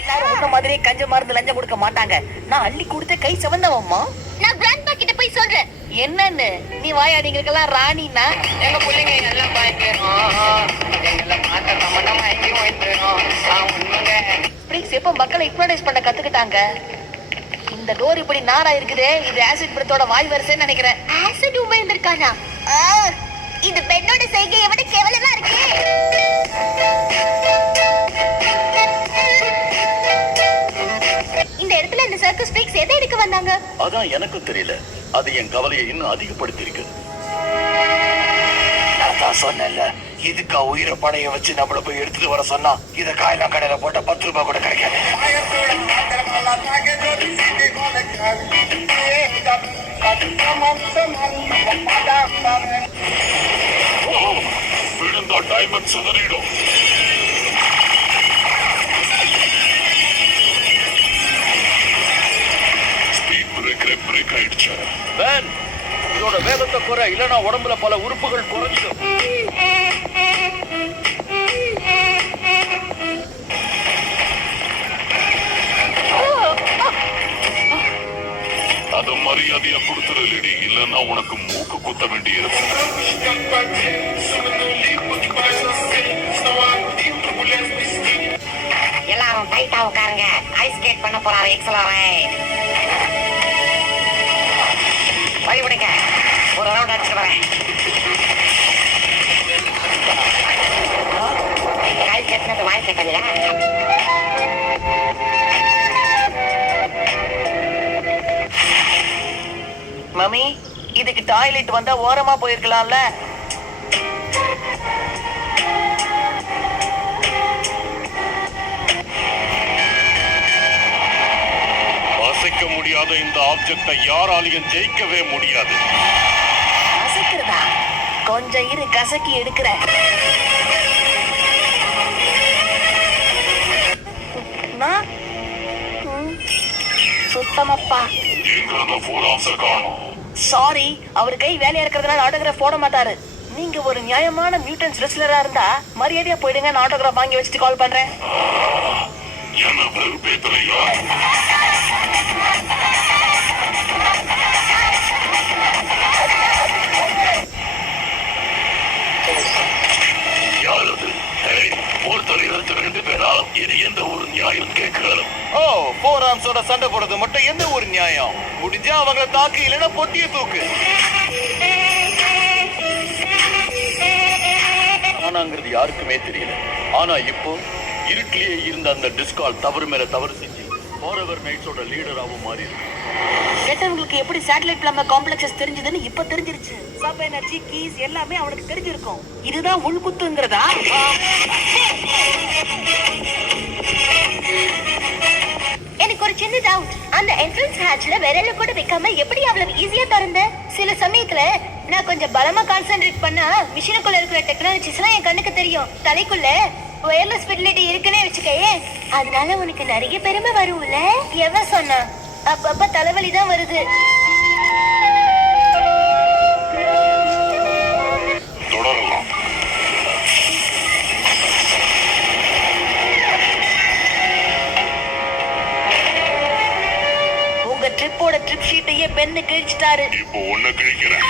எல்லாரும் உன்ன மாதிரியே கஞ்ச மருந்து லஞ்சம் கொடுக்க மாட்டாங்க. நான் அள்ளி கொடுத்த கை செவந்தவம்மா. நான் கிராண்ட்பா கிட்ட போய் சொல்றேன். என்னன்னு நீ வாயாடிங்களுக்கெல்லாம் ராணினா எங்க பிள்ளைங்க எல்லாம் எப்ப மக்களை ஹிப்னோடைஸ் பண்ண கத்துக்கிட்டாங்க. இந்த டோர் இப்படி நாரா இருக்குதே, இது ஆசிட் பிரத்தோட வாய் வரிசைன்னு நினைக்கிறேன். ஆசிட் உபயோகிச்சிருக்கானா? இது பெண்ணோட செய்கையை விட கேவலமா இருக்கு. இந்த இடத்துல இந்த சர்க்கஸ் ஃப்ரீக்ஸ் எதை எடுக்க வந்தாங்க? அதான் எனக்கும் தெரியல. அது என் கவலையை இன்னும் அதிகப்படுத்தி இருக்கு. நான் சொன்னேன்ல, இதுக்கா உயிரை பணைய வச்சு நம்மள போய் எடுத்துட்டு வர சொன்னா, இத காயெல்லாம் கடையில போட்ட 10 ரூபாய் கூட கிடைக்காது. விழுந்தா டைமண்ட் சிதறிடும். ஸ்பீட் பிரேக் ஆயிடுச்சு. வேன் இதோட வேகத்தை குறை, இல்லனா உடம்புல பல உறுப்புகள் குறைஞ்சிடும். அது மரியாதையா கொடுத்துடலடி, இல்லன்னா உனக்கு மூக்கு குத்த வேண்டியிருக்கும். எல்லாரும் டைட்டா உட்காருங்க. ஐஸ் ஸ்கேட் பண்ண போறாரு எக்ஸலரேட். வழி விடுங்க, ஒரு ரவுண்ட் அடிச்சுட்டு வரேன். கை கட்டினது வாய் கட்டலையா? மம்மி, இதுக்கு டாய்லெட் வந்தா ஓரமா போயிருக்கலாம்ல. அசைக்க முடியாத இந்த ஆப்ஜெக்டை யாராலையும் ஜெயிக்கவே முடியாது. அசைக்கிறதா? கொஞ்சம் இரு, கசக்கி எடுக்கிறேன். சுத்தமப்பா. சாரி, அவர் கை வேலையா இருக்கிறதுனால ஆட்டோகிராஃப் போட மாட்டாரு. நீங்க ஒரு நியாயமான மியூட்டன்ஸ் ரெஸ்லரா இருந்தா மரியாதையா போயிடுங்க. நான் ஆட்டோகிராஃப் வாங்கி வச்சுட்டு கால் பண்றேன். சண்டை போடுறது மட்டும் எந்த ஒரு நியாயம்? முடிஞ்சா அவங்களை தாக்கு, இல்லைன்னா பொட்டிய தூக்கு. ஆனாங்கிறது யாருக்குமே தெரியல. ஆனா இப்போ இருட்டிலேயே இருந்த அந்த டிஸ்கால் தவறு மேல தவறு செஞ்சு ஃபாரெவர் நைட்ஸோட லீடராகவும் மாறி இருக்கு. கெட்டவங்களுக்கு எப்படி சேட்டலைட் பிளாம காம்ப்ளெக்ஸஸ் தெரிஞ்சதுன்னு இப்ப தெரிஞ்சிருச்சு. சப் எனர்ஜி கீஸ் எல்லாமே அவனுக்கு தெரிஞ்சிருக்கும். இதுதான் உள்குத்துங்கிறதா? எனக்கு ஒரு சின்ன டவுட். அந்த என்ட்ரன்ஸ் ஹேட்ச்ல விரல கூட வைக்காம எப்படி அவ்வளவு ஈஸியா திறந்த? சில சமயத்துல நான் கொஞ்சம் பலமா கான்சென்ட்ரேட் பண்ணா மிஷினுக்குள்ள இருக்கிற டெக்னாலஜிஸ் எல்லாம் என் கண்ணுக்கு தெரியும். தலைக்குள்ள வயர்லெஸ் ஃபெசிலிட்டி இருக்குன்னே வச்சுக்கயே, அதனால உனக்கு நிறைய பெருமை வரும்ல. எவன் சொன்னா? அப்பப்ப தலைவலி தான் வருது. தொடரலாம். உங்க ட்ரிப்போட ட்ரிப் ஷீட்டையே பென்னு கிழிச்சிட்டாரு. இப்போ ஒண்ணு கிழிக்கிறேன்.